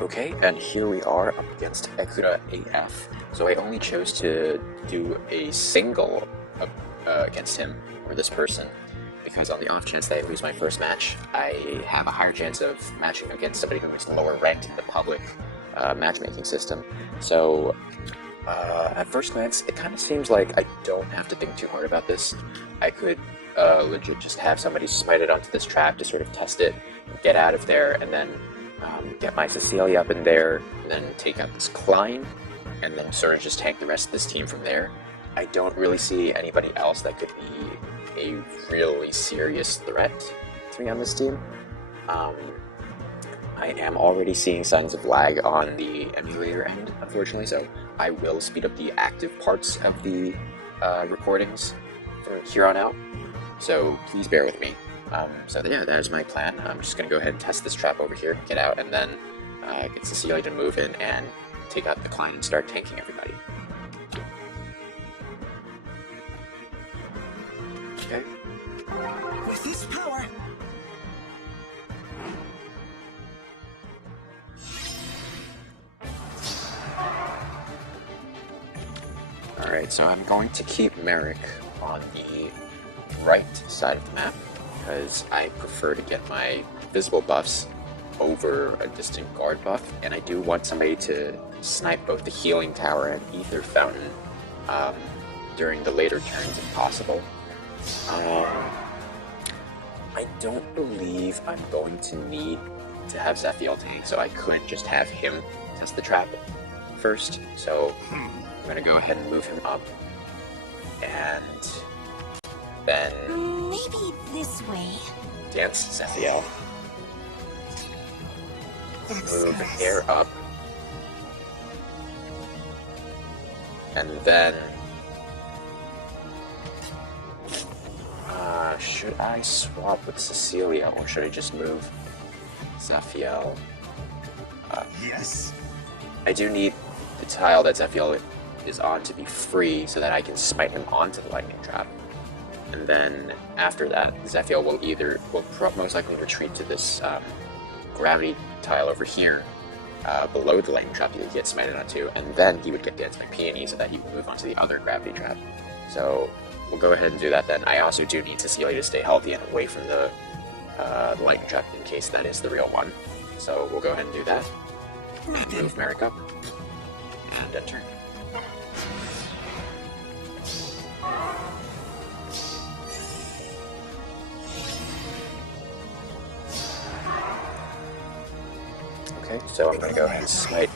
Okay, and here we are up against Ekura AF. So I only chose to do a single against him, or this person, because on the off chance that I lose my first match, I have a higher chance of matching against somebody who is lower ranked in the public matchmaking system. So at first glance, it kind of seems like I don't have to think too hard about this. I could legit just have somebody smite it onto this trap to sort of test it, get out of there, and then get my Cecilia up in there, and then take out this Klein, and then sort of just tank the rest of this team from there. I don't really see anybody else that could be a really serious threat to me on this team. I am already seeing signs of lag on the emulator end, unfortunately, so I will speed up the active parts of the recordings from here on out, so please bear with me. So yeah, that is my plan. I'm just going to go ahead and test this trap over here, get out, and then get Cecilia to move in and take out the Klein and start tanking everybody. Okay. With this power... Alright, so I'm going to keep Merrick on the right side of the map, because I prefer to get my visible buffs over a distant guard buff, and I do want somebody to snipe both the healing tower and Aether fountain during the later turns if possible. I don't believe I'm going to need to have Zephiel tank, so I could just have him test the trap first. So I'm going to go ahead and move him up, and then maybe this way. Dance Zephiel. Move hair up. And then should I swap with Cecilia, or should I just move Zephiel up? Yes. I do need the tile that Zephiel is on to be free so that I can smite him onto the lightning trap. And then after that, Zephiel will most likely retreat to this gravity tile over here, below the lightning trap he would get smited onto, and then he would get danced by Peony so that he would move on to the other gravity trap. So we'll go ahead and do that then. I also do need Cecilia to stay healthy and away from the lightning trap in case that is the real one. So we'll go ahead and do that. Move Merrick up, and end turn. Okay, so I'm going to go ahead and smite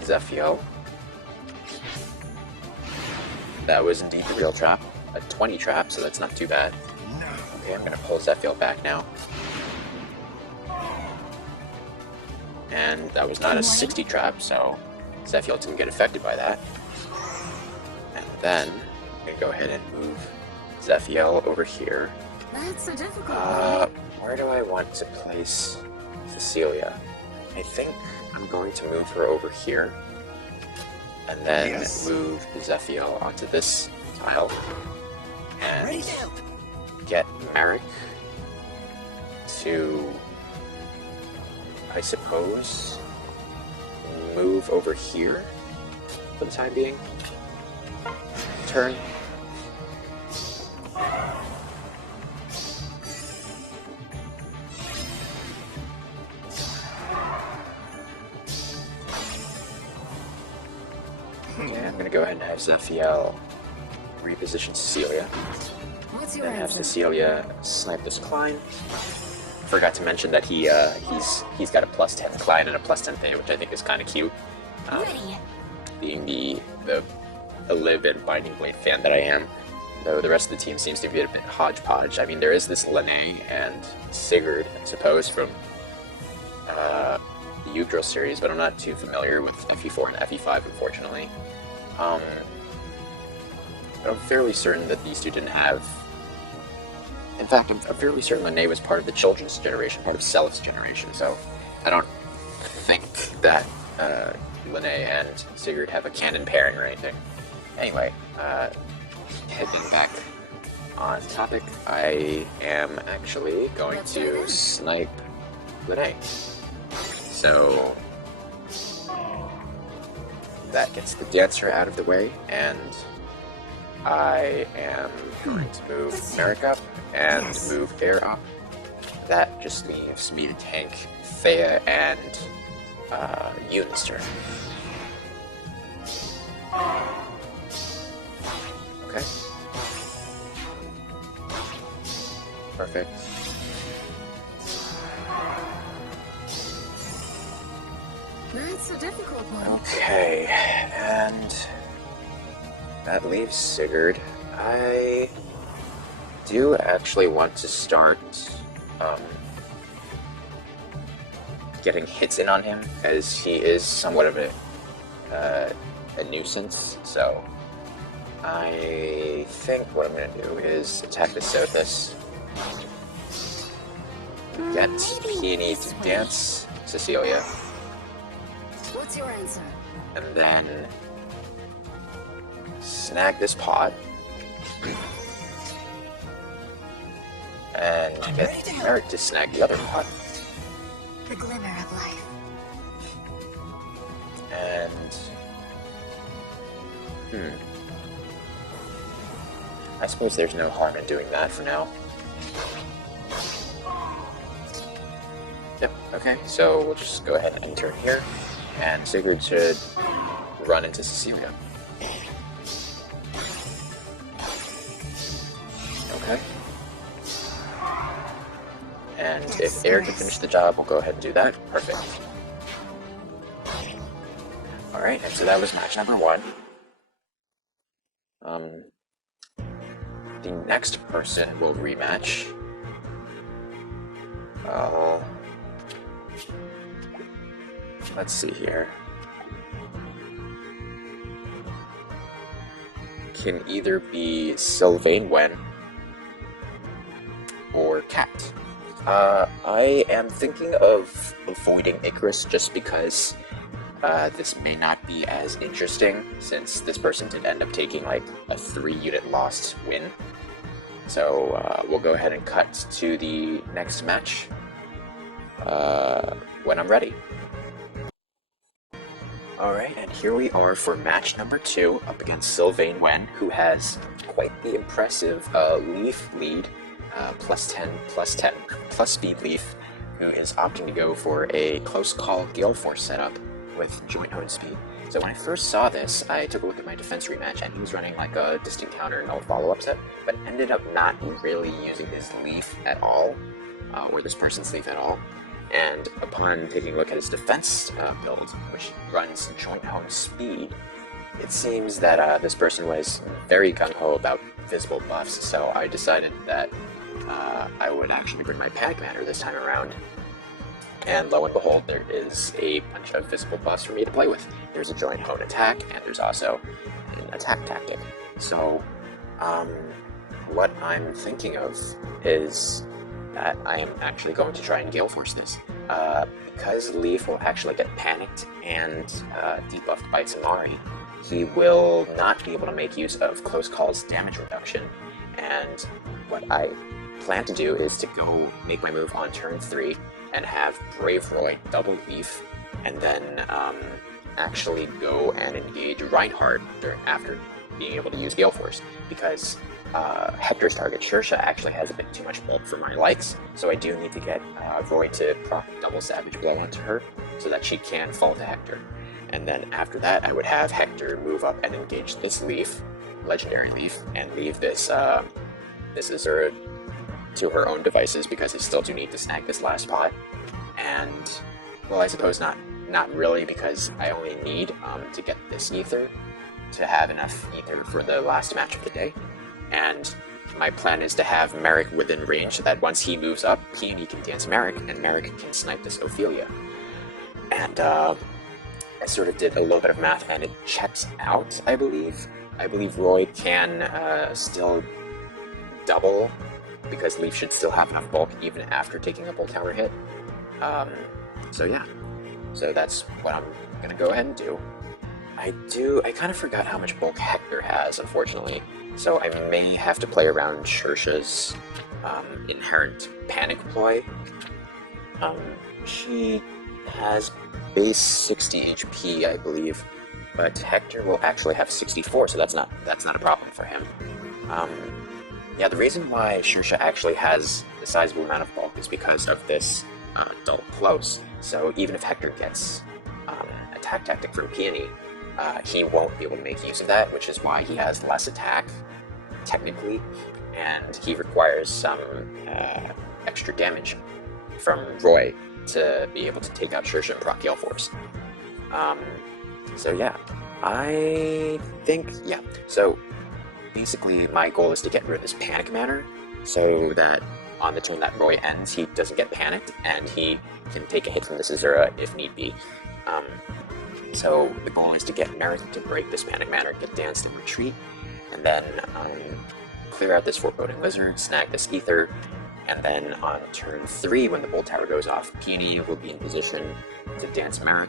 Zephiel. That was indeed the real trap. A 20 trap, so that's not too bad. Okay, I'm going to pull Zephiel back now. And that was not a 60 trap, so Zephiel didn't get affected by that. And then I'm going to go ahead and move Zephiel over here. That's a difficult where do I want to place Cecilia? I think I'm going to move her over here, and then move Zephiel onto this tile, and get Merrick to, I suppose, move over here for the time being. Turn. Okay, I'm going to go ahead and have Zephiel reposition Cecilia. Then have Cecilia snipe this Klein. Forgot to mention that he's got a +10 Klein and a +10 Thea, which I think is kind of cute. Being the Lib and Binding Blade fan that I am, though the rest of the team seems to be a bit hodgepodge. I mean, there is this Lene and Sigurd, I suppose, from the Yggdrasil series, but I'm not too familiar with FE4 and FE5, unfortunately. I'm fairly certain that these two didn't have... In fact, I'm fairly certain Lene was part of the children's generation, part of Sothis' generation, so I don't think that Lene and Sigurd have a canon pairing or anything. Anyway, heading back on topic, I am actually going to snipe Lene. So that gets the dancer out of the way, and I am going to move Merrick up and move Air up. That just leaves me to tank Thea and Unister. Okay. Perfect. That's a difficult one. Okay, and that leaves Sigurd. I do actually want to start getting hits in on him, as he is somewhat of a nuisance. So I think what I'm going to do is attack the Sothis, get Peony to dance Cecilia, What's your answer? and then snag this pot, and get Merrick to snag the other pot, The glimmer of life. and I suppose there's no harm in doing that for now. Yep, okay, so we'll just go ahead and enter here, and Sigurd should run into Cecilia. Okay. And if Air can finish the job, we'll go ahead and do that. Perfect. Alright, and so that was match number 1. The next person will rematch. Let's see here. Can either be Sylvain Wen or Cat. I am thinking of avoiding Icarus just because this may not be as interesting, since this person did end up taking like a 3-unit lost win. So we'll go ahead and cut to the next match when I'm ready. Alright, and here we are for match number 2 up against Sylvain Wen, who has quite the impressive Leaf lead, plus 10, plus speed Leaf, who is opting to go for a close call Gale Force setup with joint hone speed. So when I first saw this, I took a look at my defense rematch, and he was running like a distant counter no follow-up set, but ended up not really using his Leaf at all, or this person's Leaf at all. And upon taking a look at his defense build, which runs joint hone speed, it seems that this person was very gung-ho about visible buffs, so I decided that I would actually bring my Panic Commander this time around. And lo and behold, there is a bunch of visible buffs for me to play with. There's a joint hone attack, and there's also an attack tactic. So, what I'm thinking of is that I am actually going to try and Gale Force this. Because Leaf will actually get panicked and debuffed by Tamari, he will not be able to make use of Close Call's damage reduction. And what I plan to do is to go make my move on turn 3 and have Brave Roy double Leaf, and then actually go and engage Reinhardt after being able to use Gale Force, because Hector's target, Shersha, actually has a bit too much bulk for my likes, so I do need to get Roy to proc double Savage Blow onto her so that she can fall to Hector. And then after that, I would have Hector move up and engage this Leaf, Legendary Leaf, and leave this Azura to her own devices, because I still do need to snag this last pot. And, well, I suppose not really, because I only need to get this Aether to have enough Aether for the last match of the day. And my plan is to have Merrick within range, so that once he moves up, Peony can dance Merrick, and Merrick can snipe this Ophelia. And I sort of did a little bit of math, and it checks out, I believe. I believe Roy can still double, because Leaf should still have enough bulk even after taking a Bull Tower hit. So yeah. So that's what I'm gonna go ahead and do. I kind of forgot how much bulk Hector has, unfortunately. So I may have to play around Shersha's inherent panic ploy. She has base 60 HP, I believe, but Hector will actually have 64, so that's not a problem for him. Yeah, the reason why Shersha actually has a sizable amount of bulk is because of this dull close. So even if Hector gets attack tactic from Peony, he won't be able to make use of that, which is why he has less attack, technically, and he requires some extra damage from Roy to be able to take out Shersha and proc Gale Force. So yeah, I think, yeah, so basically my goal is to get rid of this panic manner, so that on the turn that Roy ends, he doesn't get panicked, and he can take a hit from this Azura if need be. So the goal is to get Merrick to break this panic manner, get danced and retreat, and then clear out this foreboding lizard, snag this Aether, and then on turn 3, when the Bolt Tower goes off, Peony will be in position to dance Merrick,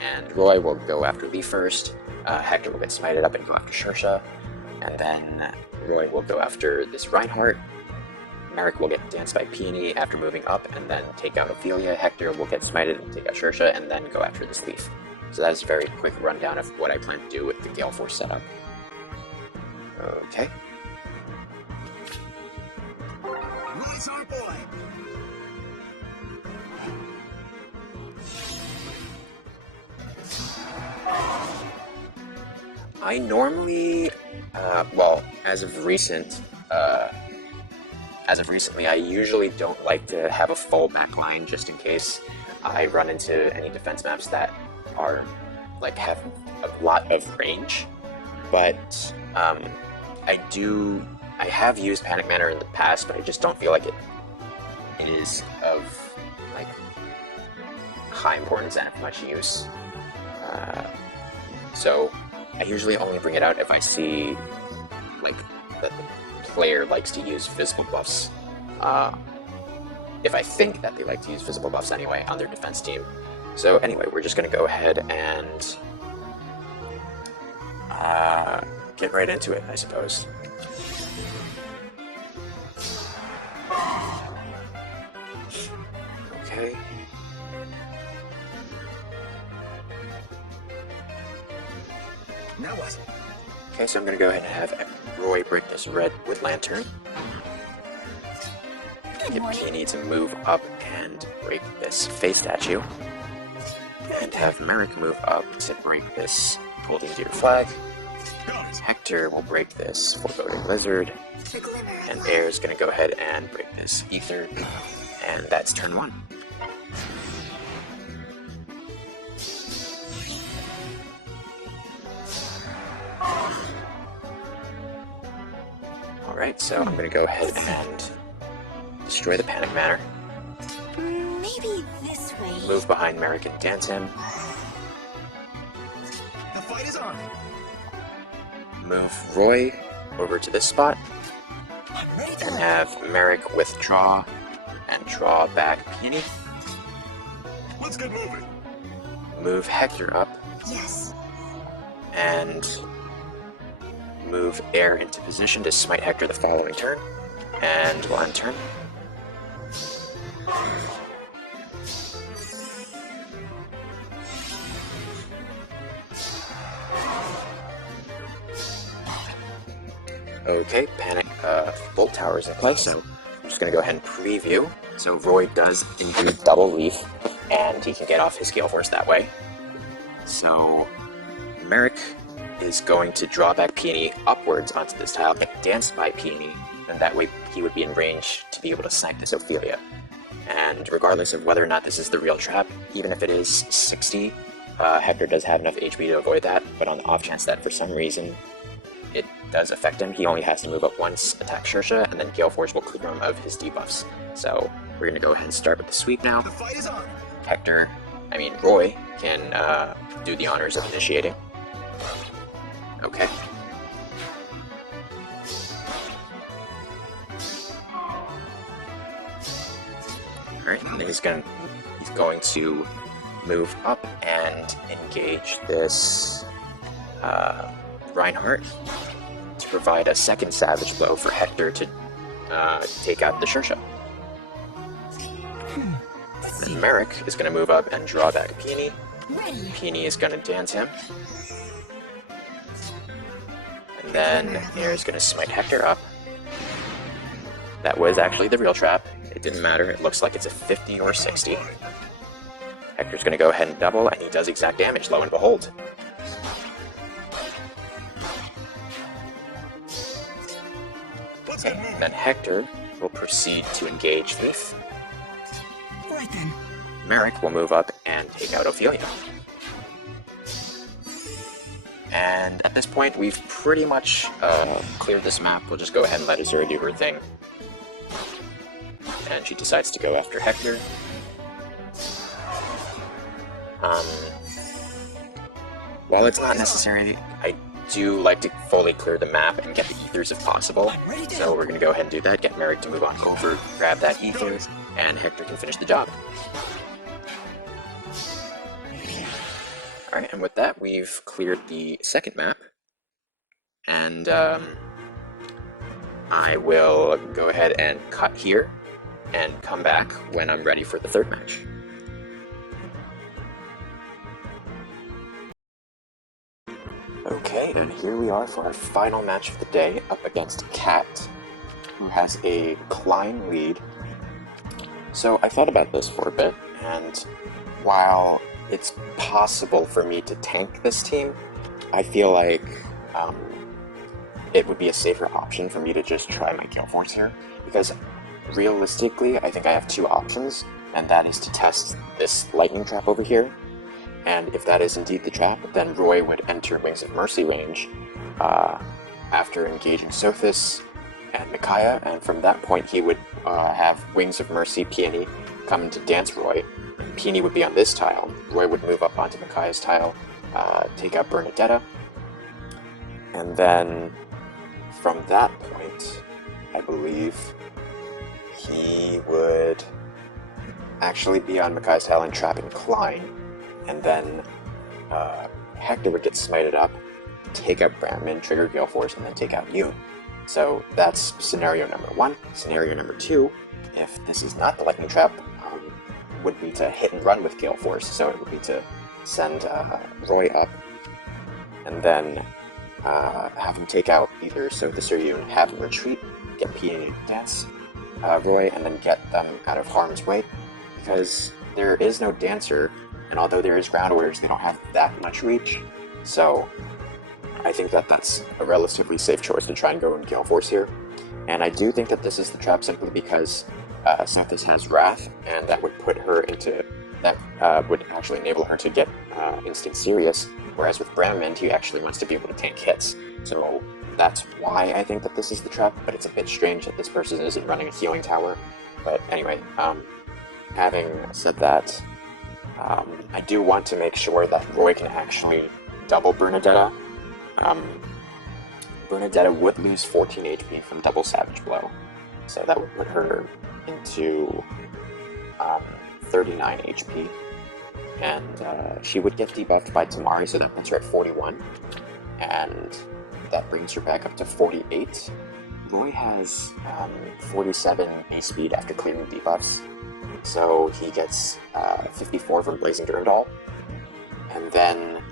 and Roy will go after Lee first, Hector will get smited up and go after Shersha, and then Roy will go after this Reinhardt, Merrick will get danced by Peony after moving up and then take out Ophelia, Hector will get smited and take out Shersha, and then go after this Leaf. So that's a very quick rundown of what I plan to do with the Gale Force setup. Okay. Roy's our boy! I normally, well, as of recently, I usually don't like to have a full back line just in case I run into any defense maps that are, like, have a lot of range. But, I have used Panic Manor in the past, but I just don't feel like it is of, like, high importance and of much use. So I usually only bring it out if I see, like, that the player likes to use visible buffs. If I think that they like to use visible buffs anyway on their defense team. So anyway, we're just going to go ahead and get right into it, I suppose. Okay. Now what? Okay, so I'm going to go ahead and have Roy break this red with Lantern. Get Peony to move up and break this face statue. And have Merrick move up to break this Golden Deer flag. Hector will break this Foreboding Lizard. And Air's going to go ahead and break this Aether. And that's turn 1. Alright, so I'm going to go ahead and destroy the Panic Manor. Maybe this way. Move behind Merrick and dance him. The fight is on! Move Roy over to this spot. I'm ready to And have Merrick withdraw and draw back Peony. Let's get moving! Move Hector up Yes. and move Air into position to smite Hector the following turn. And we'll end turn. Okay, Panic Bolt Tower is in play, so I'm just going to go ahead and preview. So Roy does indeed double Leaf, and he can get off his Gale Force that way. So Merrick is going to draw back Peony upwards onto this tile, get danced by Peony, and that way he would be in range to be able to snipe this Ophelia. And regardless of whether or not this is the real trap, even if it is 60, Hector does have enough HP to avoid that, but on the off chance that for some reason it does affect him, he only has to move up once, attack Shersha, and then Gale Force will clear him of his debuffs. So we're going to go ahead and start with the sweep now. The fight is on! Roy can do the honors of initiating. Okay. Alright, and then he's going to move up and engage this Reinhardt to provide a second Savage Blow for Hector to take out the Shersha. Then Merrick is going to move up and draw back Peony. Peony is going to dance him. And then Air's gonna smite Hector up. That was actually the real trap. It didn't matter. It looks like it's a 50 or 60. Hector's gonna go ahead and double, and he does exact damage, lo and behold. Okay, and then Hector will proceed to engage Thief. Right then. Merrick will move up and take out Ophelia. And at this point, we've pretty much cleared this map. We'll just go ahead and let Azura do her thing. And she decides to go after Hector. While it's not necessary, I do like to fully clear the map and get the ethers if possible. So we're going to go ahead and do that, get Merrick to move on over, grab that ether, and Hector can finish the job. Alright, and with that, we've cleared the second map. And I will go ahead and cut here and come back when I'm ready for the third match. Okay, and here we are for our final match of the day, up against Cat, who has a Klein lead. So I thought about this for a bit, and while it's possible for me to tank this team, I feel like it would be a safer option for me to just try my kill force here, because realistically, I think I have two options, and that is to test this lightning trap over here. And if that is indeed the trap, then Roy would enter Wings of Mercy range after engaging Sothis and Micaiah, and from that point he would have Wings of Mercy Peony come into Dance Roy, and Peony would be on this tile. Roy would move up onto Micaiah's tile, take out Bernadetta, and then from that point, I believe he would actually be on Micaiah's tile and trapping Klein. And then Hector would get smited up, take out Brandman, trigger Gale Force, and then take out Yoon. So that's scenario number one. Scenario number two, if this is not the lightning trap, would be to hit and run with Gale Force. So it would be to send Roy up, and then have him take out either Sothis or Yoon, have him retreat, get Peony to dance Roy, and then get them out of harm's way. Because there is no dancer, and although there is ground warriors, they don't have that much reach. So I think that that's a relatively safe choice to try and go in Gale Force here. And I do think that this is the trap simply because Sothis has Wrath, and that would put her into... that would actually enable her to get instant serious, whereas with Brandman, he actually wants to be able to tank hits. So that's why I think that this is the trap, but it's a bit strange that this person isn't running a healing tower. But anyway, having said that, I do want to make sure that Roy can actually double Bernadetta. Bernadetta would lose 14 HP from double Savage Blow, so that would put her into 39 HP, and she would get debuffed by Tamari, so that puts her at 41, and that brings her back up to 48. Roy has 47 B speed after clearing debuffs, so he gets 54 from Blazing Durandal, and then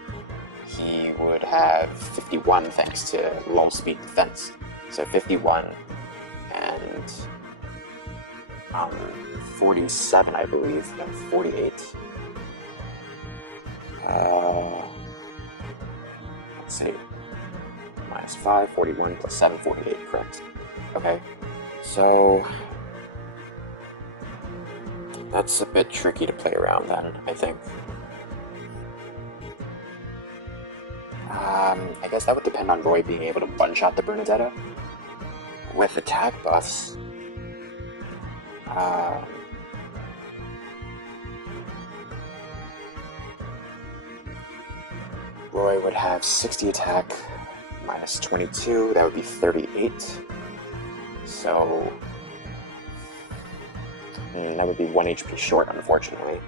he would have 51 thanks to low speed defense. So 51 and 47, I believe, no, 48. Let's see, minus 5, 41 plus 7, 48, correct. Okay, so that's a bit tricky to play around then, I think. I guess that would depend on Roy being able to one-shot the Bernadetta. With attack buffs, Roy would have 60 attack, minus 22, that would be 38. So that would be 1 HP short, unfortunately.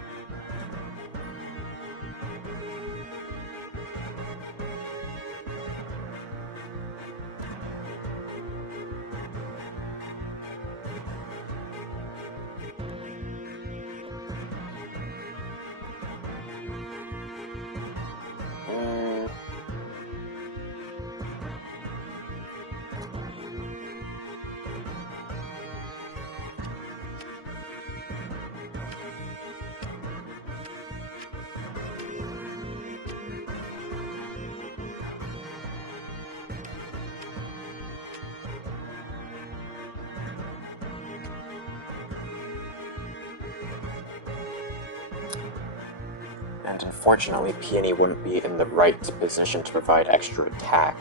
And unfortunately, Peony wouldn't be in the right position to provide extra attack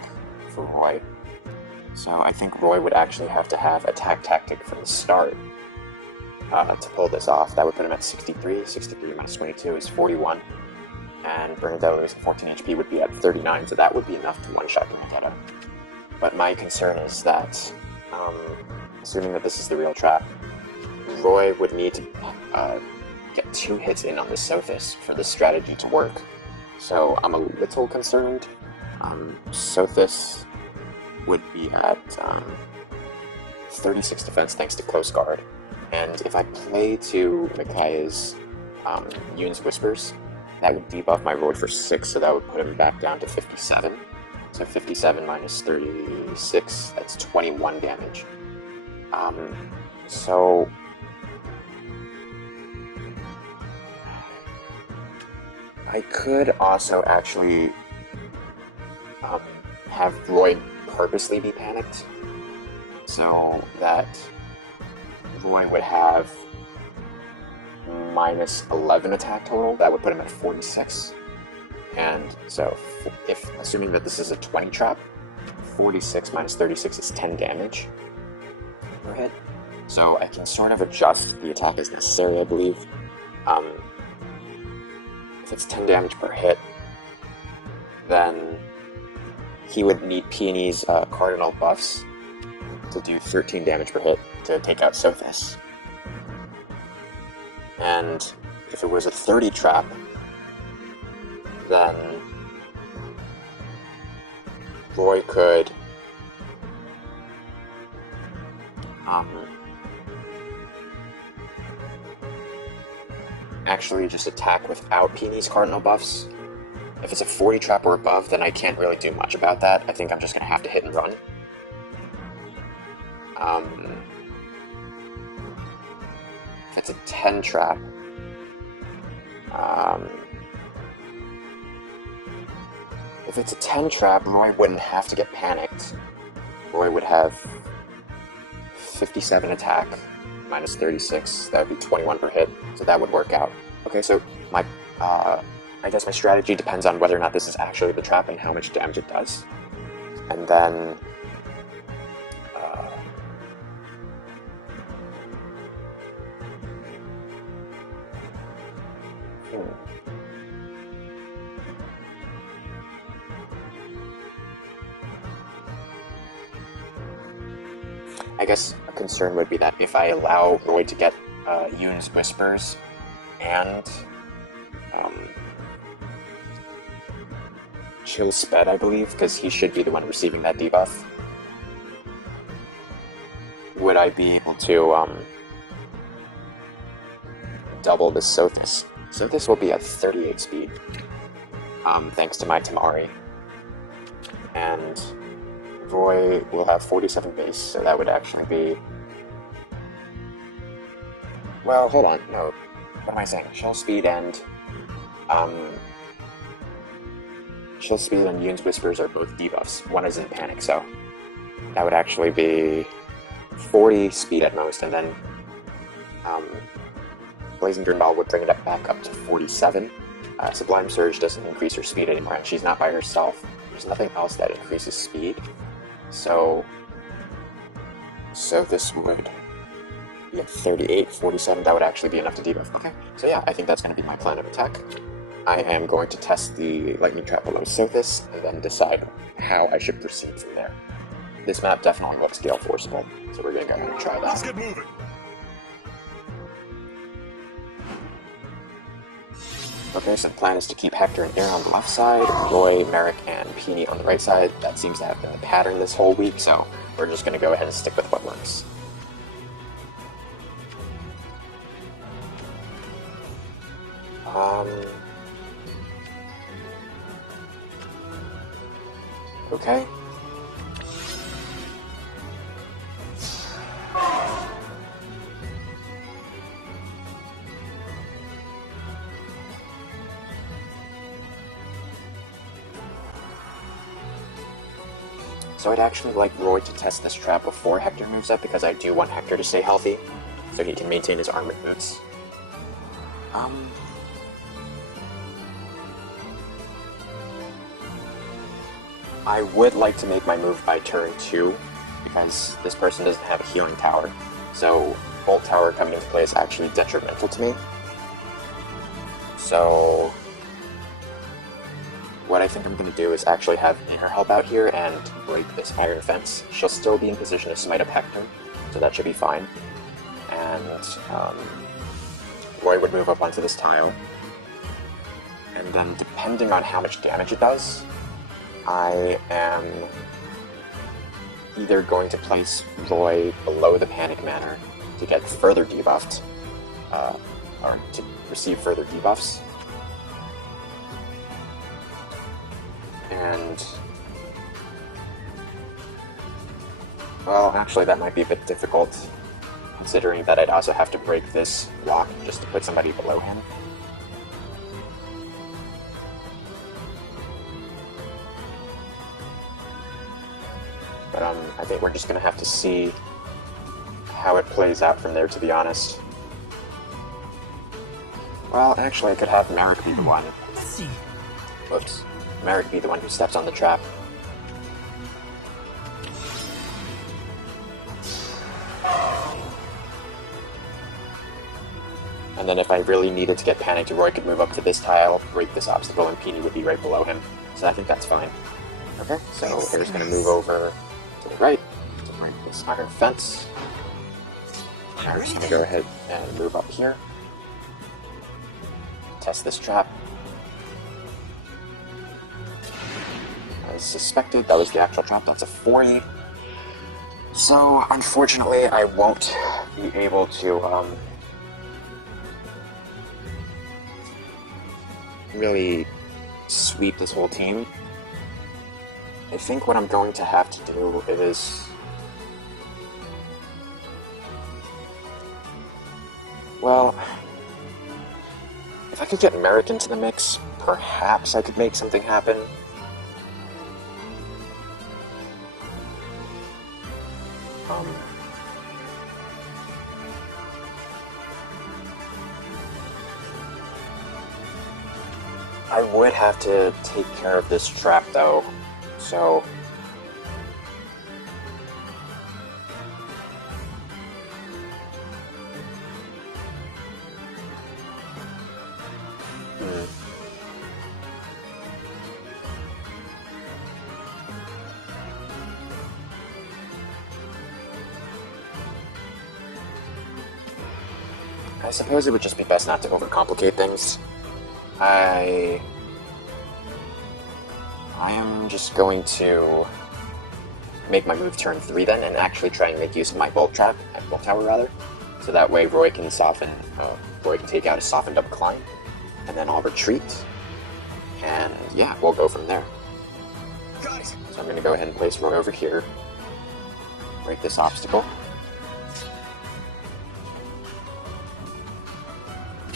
for Roy. So I think Roy would actually have to have attack tactic from the start to pull this off. That would put him at 63. 63 minus 22 is 41. And Bernadette losing 14 HP would be at 39, so that would be enough to one-shot Bernadette. But my concern is that, assuming that this is the real trap, Roy would need to get 2 hits in on the Sothis for this strategy to work. So I'm a little concerned. Sothis would be at 36 defense thanks to Close Guard. And if I play to Mikaya's Yoon's Whispers, that would debuff my Roy for 6, so that would put him back down to 57. So 57 minus 36, that's 21 damage. So I could also actually have Roy purposely be panicked, so that Roy would have minus 11 attack total. That would put him at 46. And so, if assuming that this is a 20 trap, 46 minus 36 is 10 damage per hit. So I can sort of adjust the attack as necessary, I believe. If it's 10 damage per hit, then he would need Peony's cardinal buffs to do 13 damage per hit to take out Sothis. And if it was a 30 trap, then Roy could actually just attack without Peony's cardinal buffs. If it's a 40 trap or above, then I can't really do much about that. I think I'm just going to have to hit and run. If it's a 10 trap, Roy wouldn't have to get panicked. Roy would have 57 attack, minus 36, that would be 21 per hit, so that would work out. Okay, so my, I guess my strategy depends on whether or not this is actually the trap and how much damage it does. And then, I guess a concern would be that if I allow Roy to get Yoon's Whispers and Chill Sped, I believe, because he should be the one receiving that debuff, would I be able to double the Sothis? Sothis will be at 38 speed, thanks to my Tamari. And Roy will have 47 base, so that would actually be... Well, hold on, no. What am I saying? Chill Speed and Yoon's Whispers are both debuffs. One is in Panic, so that would actually be 40 speed at most, and then Blazing Dreamball would bring it back up to 47. Sublime Surge doesn't increase her speed anymore, and she's not by herself. There's nothing else that increases speed. So this would be at 38, 47, that would actually be enough to debuff. Okay, so yeah, I think that's going to be my plan of attack. I am going to test the Lightning Trap below Sothis, and then decide how I should proceed from there. This map definitely looks gale forceable, so we're going to go ahead and try that. Let's get moving. Okay, so the plan is to keep Hector and Aaron on the left side, Roy, Merrick, and Peony on the right side. That seems to have been the pattern this whole week, so we're just going to go ahead and stick with what works. Okay. So I'd actually like Roy to test this trap before Hector moves up, because I do want Hector to stay healthy, so he can maintain his armored boots. I would like to make my move by turn 2, because this person doesn't have a healing tower, so Bolt Tower coming into play is actually detrimental to me. So what I think I'm going to do is actually have Aether help out here and break this iron fence. She'll still be in position to smite up Hector, so that should be fine. And Roy would move up onto this tile. And then depending on how much damage it does, I am either going to place Roy below the Panic Manor to get further debuffed, or to receive further debuffs. And, well, actually that might be a bit difficult, considering that I'd also have to break this rock just to put somebody below him. But I think we're just going to have to see how it plays out from there, to be honest. Well, actually, I could have Merrick be the one. Let's see. Whoops. Merrick be the one who steps on the trap. And then if I really needed to get panicked, Roy could move up to this tile, break this obstacle, and Peony would be right below him. So I think that's fine. Okay, so we're just going to move over to the right to break this iron fence. Now we're just going to go ahead and move up here. Test this trap. As suspected, that was the actual trap. That's a 40. So, unfortunately, I won't be able to really sweep this whole team. I think what I'm going to have to do is, well, if I could get Merrick into the mix, perhaps I could make something happen. I would have to take care of this trap though, so... I suppose it would just be best not to overcomplicate things. I am just going to make my move turn 3 then, and actually try and make use of my Bolt Trap, Bolt Tower rather, so that way Roy can take out a softened up climb, and then I'll retreat, and yeah, we'll go from there. Got it. So I'm going to go ahead and place Roy over here, break this obstacle.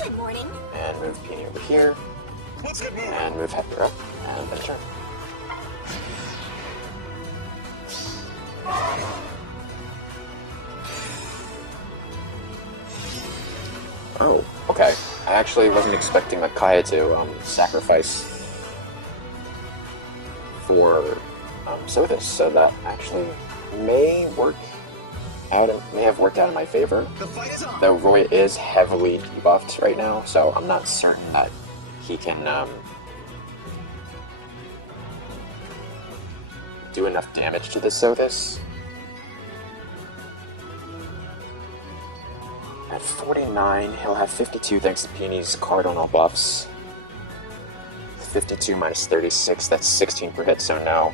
Good morning. And move Peony over here, Let's get moving. and move Hector up, and then turn. Oh, okay. I actually wasn't expecting Micaiah to sacrifice for Sothis, so that actually may have worked out in my favor. The fight is on. Though Roy is heavily debuffed right now, so I'm not certain that he can do enough damage to this Sothis. At 49, he'll have 52 thanks to Peony's cardinal buffs. 52 minus 36, that's 16 per hit, so no.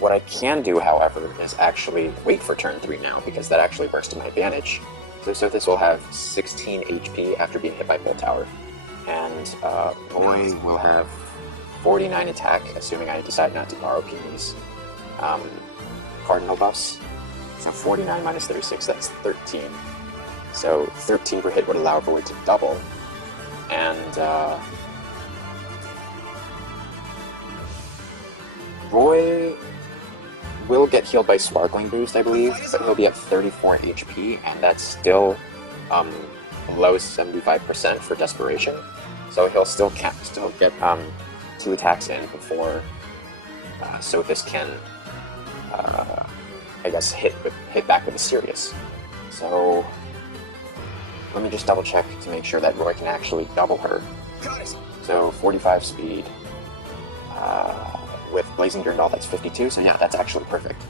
What I can do, however, is actually wait for turn 3 now, because that actually works to my advantage. So Sothis will have 16 HP after being hit by Bolt Tower. And Roy will have 49 attack, assuming I decide not to borrow Peony's cardinal buffs. So 49 minus 36, that's 13. So 13 per hit would allow Roy to double. And Roy will get healed by Sparkling Boost, I believe, but he'll be at 34 HP, and that's still below 75% for Desperation. So he'll still get 2 attacks in before Sothis can, I guess, hit back with a serious. So let me just double check to make sure that Roy can actually double her. Got it. So 45 speed with Blazing Durandal, that's 52. So yeah, that's actually perfect.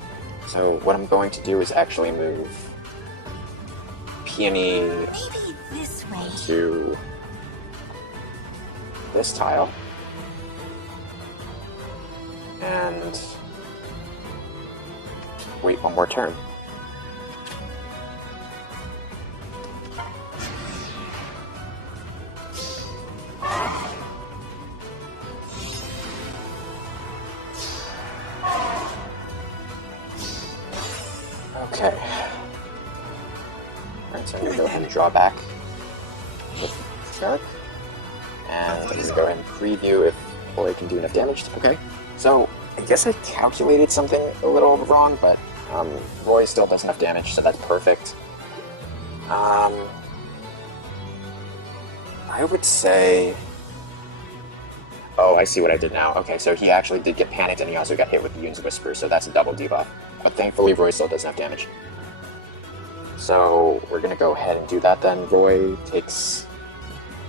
So what I'm going to do is actually move Peony Maybe this way. to this tile. And wait one more turn. Okay. Alright, so I'm going to go ahead and draw back with Shark. And I'm going to go ahead and preview if Roy can do enough damage. Okay. So, I guess I calculated something a little wrong, but Roy still does enough damage, so that's perfect. I would say... Oh, I see what I did now. Okay, so he actually did get panicked, and he also got hit with the Yoon's Whisper, so that's a double debuff. But thankfully, Roy still does enough damage. So, we're going to go ahead and do that then. Roy takes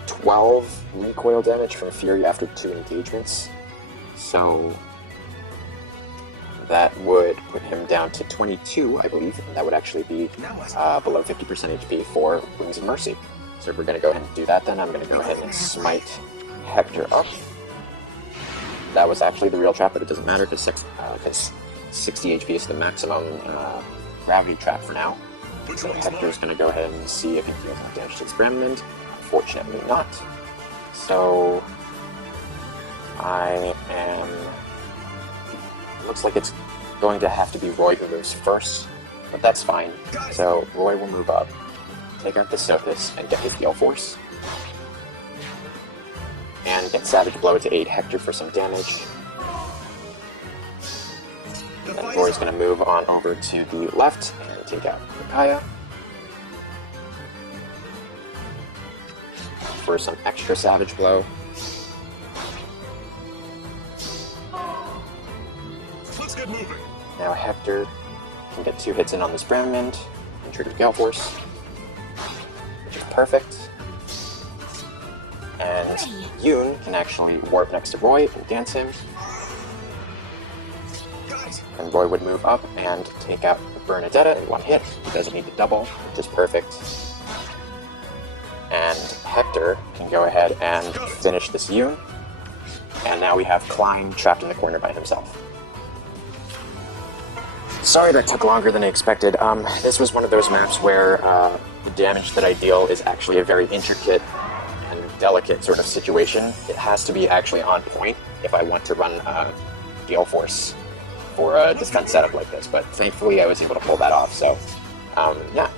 12 recoil damage from Fury after 2 engagements. So, that would put him down to 22, I believe, and that would actually be below 50% HP for Wings of Mercy. So if we're going to go ahead and do that, then I'm going to go ahead and smite Hector up. That was actually the real trap, but it doesn't matter because 60 HP is the maximum gravity trap for now. So Hector's going to go ahead and see if he deals enough damage to Experiment. Unfortunately not. So I am... Looks like it's going to have to be Roy who moves first, but that's fine. So Roy will move up, take out the Sothis, and get his Gale Force. And get Savage Blow to aid Hector for some damage. Then Roy's going to move on over to the left and take out Micaiah for some extra Savage Blow. Let's get moving. Now Hector can get 2 hits in on this Brandmint and trigger Gale Force, which is perfect. And Yoon can actually warp next to Roy and dance him. And Roy would move up and take out Bernadetta in 1 hit. He doesn't need to double, which is perfect. And Hector can go ahead and finish this Yoon. And now we have Klein trapped in the corner by himself. Sorry that took longer than I expected. This was one of those maps where the damage that I deal is actually a very intricate and delicate sort of situation. It has to be actually on point if I want to run Gale Force for a defense setup like this, but thankfully I was able to pull that off, so, yeah.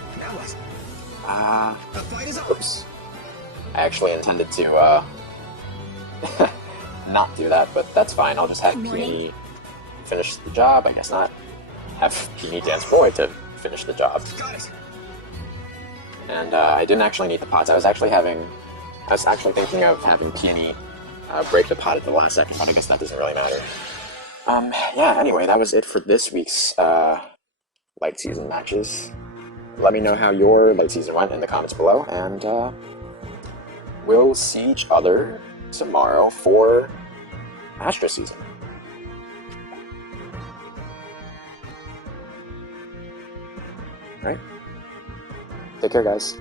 Oops. I actually intended to, not do that, but that's fine. I'll just have Peony finish the job. I guess not. Have Peony dance Roy to finish the job. And I didn't actually need the pots. I was actually thinking of having Peony break the pot at the last second, but I guess that doesn't really matter. Yeah, anyway, that was it for this week's light season matches. Let me know how your light season went in the comments below, and we'll see each other tomorrow for Astra season. Right? Take care, guys.